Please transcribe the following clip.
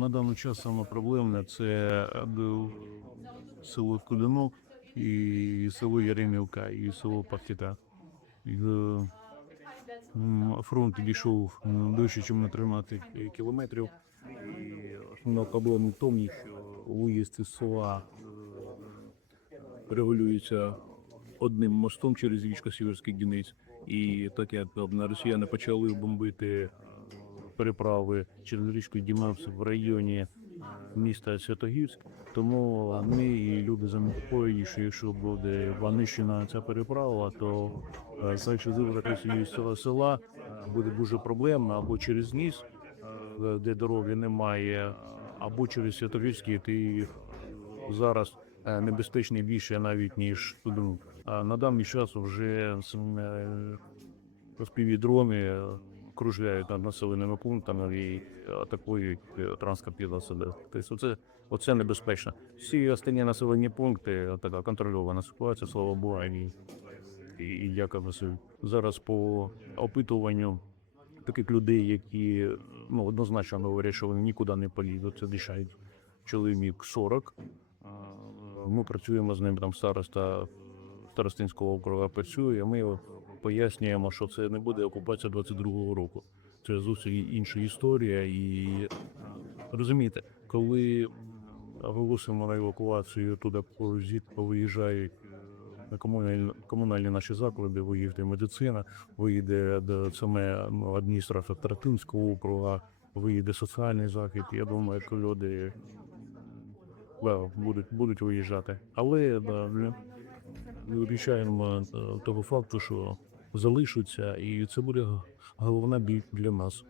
на даний час саме проблемне це е, село Кудинок і село Яремівка і село Пахтіта. Е, Фронт підійшов м, більше, ніж на 13 кілометрів. І основна проблема в тому, що виїзд із села е, регулюється одним мостом через річку Сіверський Дінець. І так як на росіяни почали бомбити е, переправи через річку Дімавс в районі міста Святогірськ, тому ми і люди занепокоєні, що якщо буде ванищена ця переправа, то е, значить вибратися з цього села е, буде дуже проблемно або через ніс, е, де дороги немає, або через Святогірськ, який зараз небезпечний більше навіть ніж туди. А на даний час вже розпіві дрони кружляють над населеними пунктами і атакують е, транспортні засоби. Тобто оце, оце небезпечно. Всі останні населені пункти е, така контрольована ситуація, слава Богу, і, і, і дякую зараз по опитуванню таких людей, які ну, однозначно що вони нікуди не поїдуть, це дишають чоловік 40. Ми працюємо з ним там староста старостинського округу працює. Ми пояснюємо, що це не буде окупація 22-го року. Це зовсім інша історія. І розумієте, коли оголосимо на евакуацію туди виїжджають е, на комунальні, комунальні наші заклади, виїде медицина, виїде до саме адміністрація Таратинського округу, виїде соціальний захід. Я думаю, що люди будуть, будуть виїжджати. Але да, ми вирішаємо е, того факту, що залишаться, і це буде головна біль для нас.